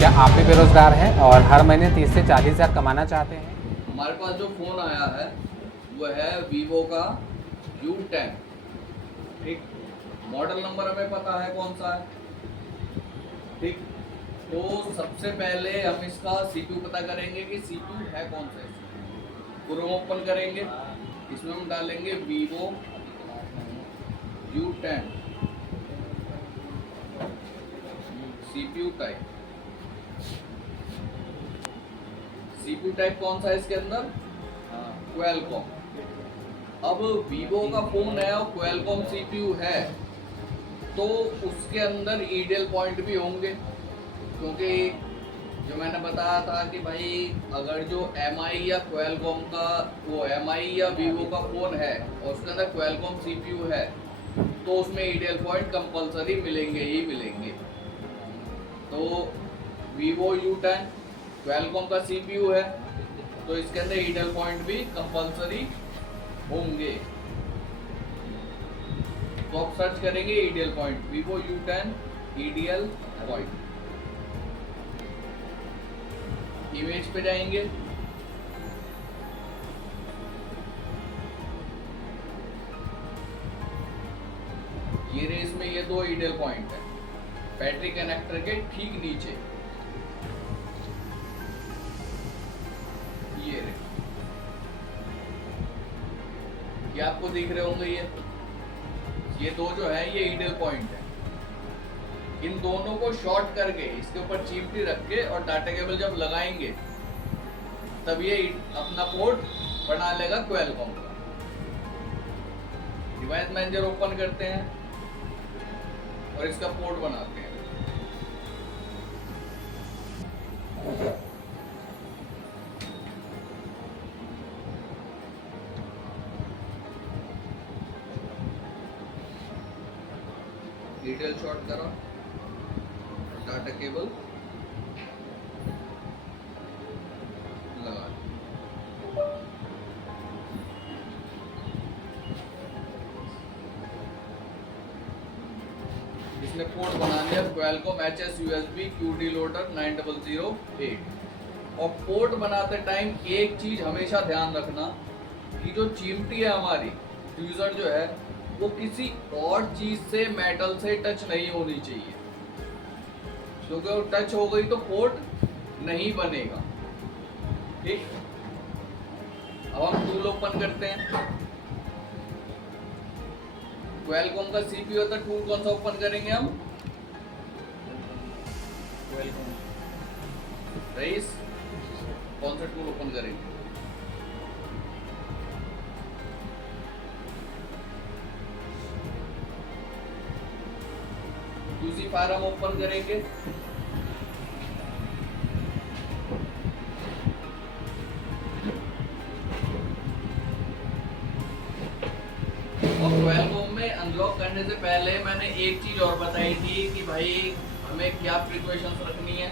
क्या आप भी बेरोजगार हैं और हर महीने 30 से 40 हज़ार कमाना चाहते हैं? हमारे पास जो फ़ोन आया है वो है वीवो का U10। ठीक, मॉडल नंबर हमें पता है कौन सा है। ठीक, तो सबसे पहले हम इसका CPU पता करेंगे कि CPU है कौन सा। क्रोम ओपन करेंगे, इसमें हम डालेंगे Vivo U10 CPU type. CPU type कौन सा है इसके अंदर? क्वेलकॉम। अब वीवो का फ़ोन है और क्वेलकॉम CPU है, तो उसके अंदर ईडियल पॉइंट भी होंगे, क्योंकि जो मैंने बताया था कि भाई अगर जो MI या क्वेलकॉम का वो MI या वीवो का फ़ोन है और उसके अंदर क्वेलकॉम CPU है, तो उसमें ईडियल पॉइंट कंपलसरी मिलेंगे ही मिलेंगे। तो वीवो U10 क्वेलकॉम का CPU है, तो इसके अंदर ईडियल पॉइंट भी कंपलसरी होंगे। तो आप सर्च करेंगे ideal point, Vivo U10 ideal point. Image पे जाएंगे, ये रेस में ये दो ईडियल पॉइंट है बैटरी कनेक्टर के ठीक नीचे। ये रे, ये आपको दिख रहे होंगे, ये दो जो है ये ईडियल पॉइंट है। इन दोनों को शॉर्ट करके इसके ऊपर चिमटी रख के और डाटा केबल जब लगाएंगे तब ये अपना पोर्ट बना लेगा क्वेलकॉम का। डिवाइस मैनेजर ओपन करते हैं और इसका पोर्ट बनाते हैं। डिटेल शॉर्ट करो, डाटा केबल लगा। इसने पोर्ट बना लिया Qualcomm HS USB QD loader 9008। और पोर्ट बनाते टाइम एक चीज हमेशा ध्यान रखना कि जो चिमटी है हमारी यूजर जो है वो किसी और चीज से मेटल से टच नहीं होनी चाहिए, क्योंकि वो टच हो गई तो पोर्ट नहीं बनेगा। ठीक, अब हम टूल ओपन करते हैं। क्वेलकॉम का CPU होता है, टूल कौन सा ओपन करेंगे हम? रईस, कौन सा टूल ओपन करेंगे? यूसी फायर हम ओपन करेंगे। और क्वेलकॉम में अनलॉक करने से पहले मैंने एक चीज और बताई थी कि भाई हमें क्या प्रिकॉशंस रखनी है।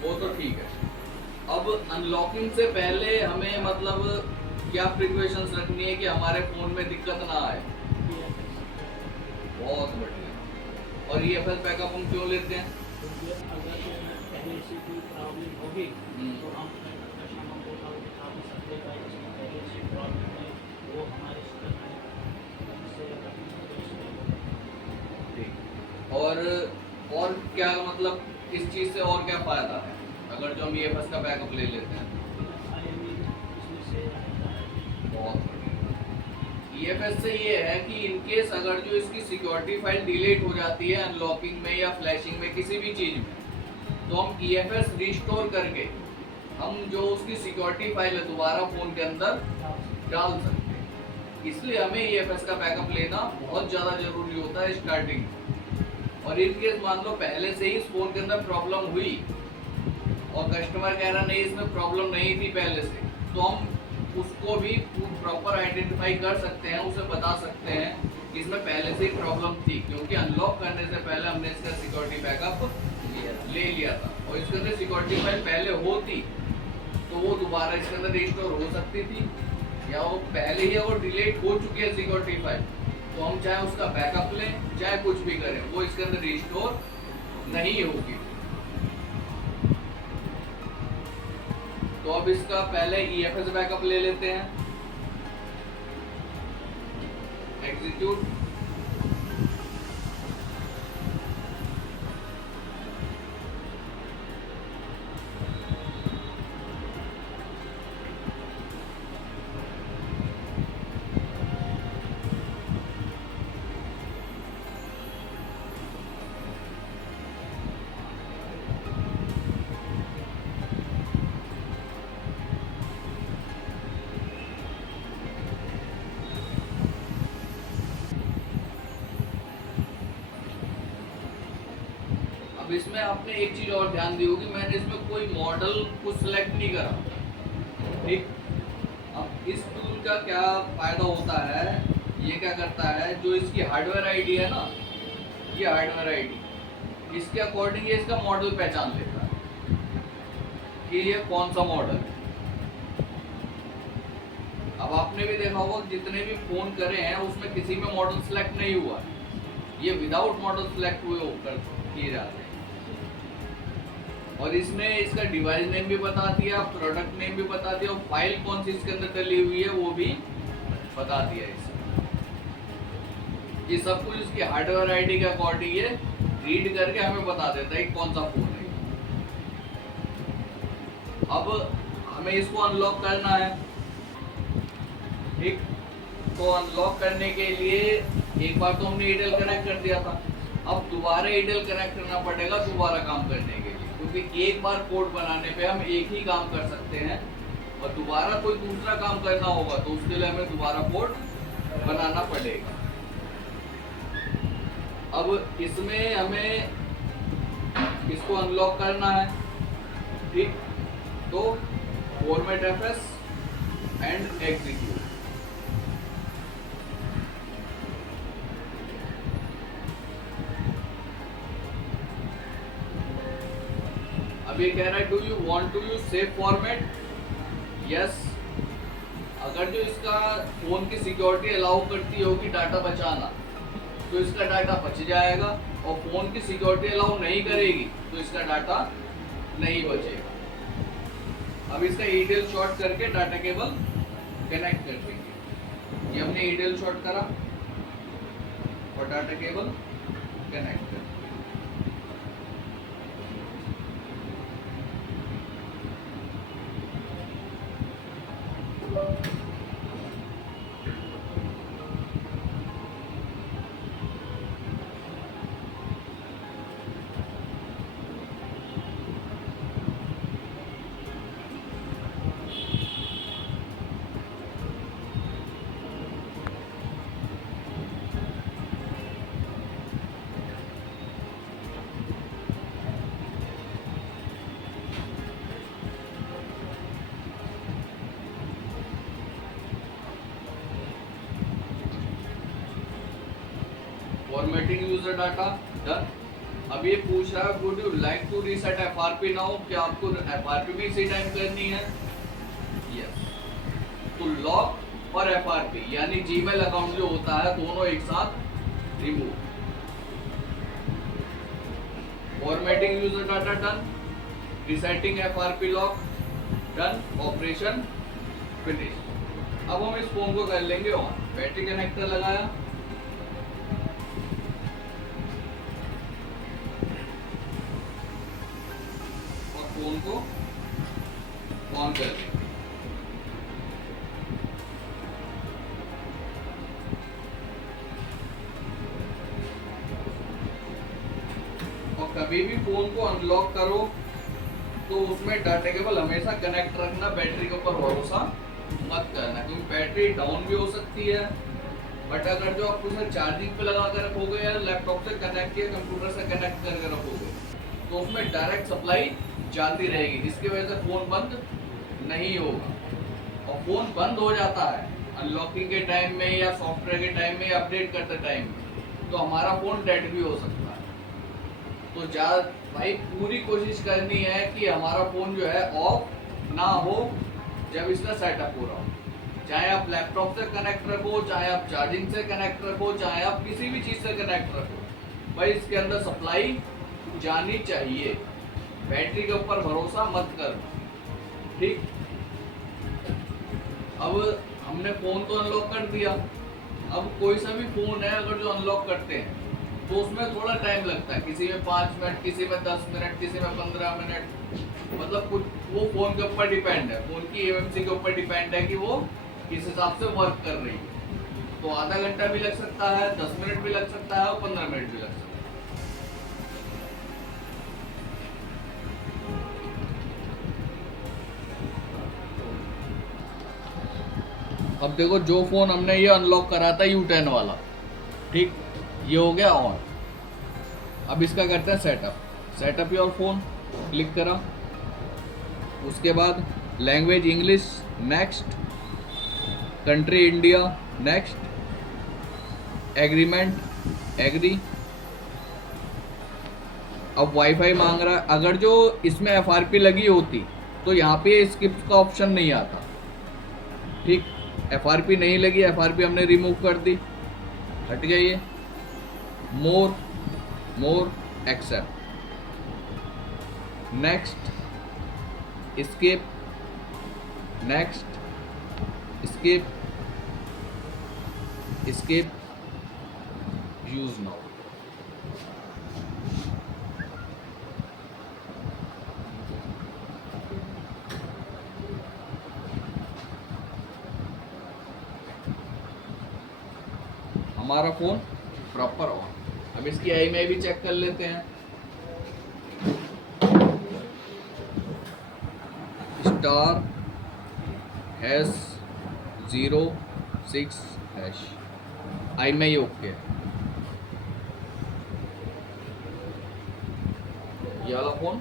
वो तो ठीक है। अब अनलॉकिंग से पहले हमें मतलब क्या प्रिकॉशंस रखनी है कि हमारे फोन में दिक्कत ना आए। बहुत बढ़िया। और EFS बैकअप हम क्यों लेते हैं? अगर पहले से कोई प्रॉब्लम होगी तो हम कस्टमर को बता सकते हैं इसमें पहले से प्रॉब्लम है, वो हमारे और क्या मतलब इस चीज से और क्या फायदा है अगर जो हम EFS का बैकअप ले लेते हैं? बहुत बढ़िया। EFS से ये है कि इनकेस अगर जो इसकी सिक्योरिटी फाइल डिलीट हो जाती है अनलॉकिंग में या फ्लैशिंग में किसी भी चीज में, तो हम EFS रिस्टोर करके हम जो उसकी सिक्योरिटी फाइल है दोबारा फोन के अंदर डाल सकते हैं। इसलिए हमें EFS का बैकअप लेना बहुत ज़्यादा जरूरी होता है स्टार्टिंग। और इनकेस मान लो पहले से ही इस फोन के अंदर प्रॉब्लम हुई और कस्टमर कह रहा नहीं इसमें प्रॉब्लम नहीं थी पहले से, तो हम उसको भी प्रॉपर आइडेंटिफाई कर सकते हैं, उसे बता सकते हैं कि इसमें पहले से ही प्रॉब्लम थी, क्योंकि अनलॉक करने से पहले हमने इसका सिक्योरिटी बैकअप ले लिया था और इसके अंदर सिक्योरिटी फाइल पहले होती तो वो दोबारा इसके अंदर रिस्टोर हो सकती थी, या वो पहले ही अगर डिलीट हो चुकी है सिक्योरिटी फाइल तो हम चाहे उसका बैकअप लें चाहे कुछ भी करें, वो इसके अंदर रिस्टोर नहीं होगी। तो अब इसका पहले EFS बैकअप ले लेते हैं, एग्जीक्यूट। अब इसमें आपने एक चीज और ध्यान दी होगी, मैंने इसमें कोई मॉडल को सिलेक्ट नहीं करा, ठीक। अब इस टूल का क्या फायदा होता है, ये क्या करता है, जो इसकी हार्डवेयर आईडी है ना, ये हार्डवेयर आईडी, इसके अकॉर्डिंग ये इसका मॉडल पहचान लेता है कि ये कौन सा मॉडल है। अब आपने भी देखा होगा जितने भी फोन करे हैं उसमें किसी में मॉडल सिलेक्ट नहीं हुआ, ये विदाउट मॉडल सिलेक्ट हुए होकर किए जाते हैं। और इसमें इसका डिवाइस नेम भी बताती है, प्रोडक्ट नेम भी बताती है, और फाइल कौन सी इसके अंदर डली हुई है वो भी बता दिया है इसमें। ये सब कुछ इसकी हार्डवेयर आईडी के अकॉर्डिंग ये रीड करके हमें बता देता है कि कौन सा फोन है। अब हमें इसको अनलॉक करना है, ठीक। तो अनलॉक करने के लिए एक बार तो हमने एयरटेल कनेक्ट कर दिया था, अब दोबारा एयरटेल कनेक्ट करना पड़ेगा दोबारा काम करने के लिए, क्योंकि एक बार कोड बनाने पे हम एक ही काम कर सकते हैं, और दोबारा कोई दूसरा काम करना होगा तो उसके लिए हमें दोबारा कोड बनाना पड़ेगा। अब इसमें हमें इसको अनलॉक करना है, ठीक। तो फॉर्मेट FS एंड एग्जीक्यूट। अब ये कह रहा है do you want to use safe format, yes. अगर जो इसका फोन की सिक्योरिटी अलाउ करती होगी डाटा बचाना तो इसका डाटा बच जाएगा, और फोन की सिक्योरिटी अलाउ नहीं करेगी तो इसका डाटा नहीं बचेगा। अब इसका एयरटेल शॉर्ट करके डाटा केबल कनेक्ट कर देंगे। ये हमने एयरटेल शॉर्ट करा और डाटा केबल कनेक्ट कर। Formatting user data done. अब ये पूछ रहा है would you like to reset FRP now, क्या आपको FRP भी इसी टाइम करनी है, यस। तो लॉक और FRP यानी जीमेल अकाउंट जो होता है दोनों एक साथ remove. Formatting user data done, resetting FRP lock done, operation finish. अब हम इस फोन को कर लेंगे ऑन। बैटरी कनेक्टर लगाया, फोन को ऑन कर दें। और कभी भी फोन को अनलॉक करो तो उसमें डाटा केबल हमेशा कनेक्ट रखना, बैटरी के ऊपर भरोसा मत करना, क्योंकि बैटरी डाउन भी हो सकती है। बट अगर जो आप उसे चार्जिंग पे लगा कर रखोगे या लैपटॉप से कनेक्ट या कंप्यूटर से कनेक्ट करके रखोगे तो उसमें डायरेक्ट सप्लाई जाती रहेगी, जिसकी वजह से फोन बंद नहीं होगा। और फोन बंद हो जाता है अनलॉकिंग के टाइम में या सॉफ्टवेयर के टाइम में या अपडेट करते टाइम में, तो हमारा फोन डेड भी हो सकता है। तो भाई पूरी कोशिश करनी है कि हमारा फोन जो है ऑफ ना हो जब इसका सेटअप हो रहा हो। चाहे आप लैपटॉप से कनेक्ट रखो, चाहे आप चार्जिंग से कनेक्ट रखो, चाहे आप किसी भी चीज से कनेक्ट रखो, भाई इसके अंदर सप्लाई जानी चाहिए। बैटरी के ऊपर भरोसा मत करना, ठीक। अब हमने फोन तो अनलॉक कर दिया। अब कोई सा भी फोन है अगर जो अनलॉक करते हैं तो उसमें थोड़ा टाइम लगता है, किसी में 5 मिनट, किसी में 10 मिनट, किसी में 15 मिनट, मतलब कुछ वो फोन के ऊपर डिपेंड है, फोन की एमएमसी के ऊपर डिपेंड है कि वो किस हिसाब से वर्क कर रही है। तो आधा घंटा भी लग सकता है, 10 मिनट भी लग सकता है और 15 मिनट भी लग सकता है। अब देखो जो फोन हमने ये अनलॉक करा था U10 वाला, ठीक, ये हो गया ऑन। अब इसका करते हैं सेटअप योर फोन, क्लिक करा। उसके बाद language English, next, country India, next, agreement, agree. अब वाईफाई मांग रहा है, अगर जो इसमें FRP लगी होती तो यहाँ पे स्किप का ऑप्शन नहीं आता, ठीक। FRP नहीं लगी, FRP हमने रिमूव कर दी, हट गया ये। More accept, next, skip, next, skip, skip, use now. हमारा फोन प्रॉपर ऑन। अब इसकी IMEI भी चेक कर लेते हैं। *##06#, IMEI ओके। ये वाला फोन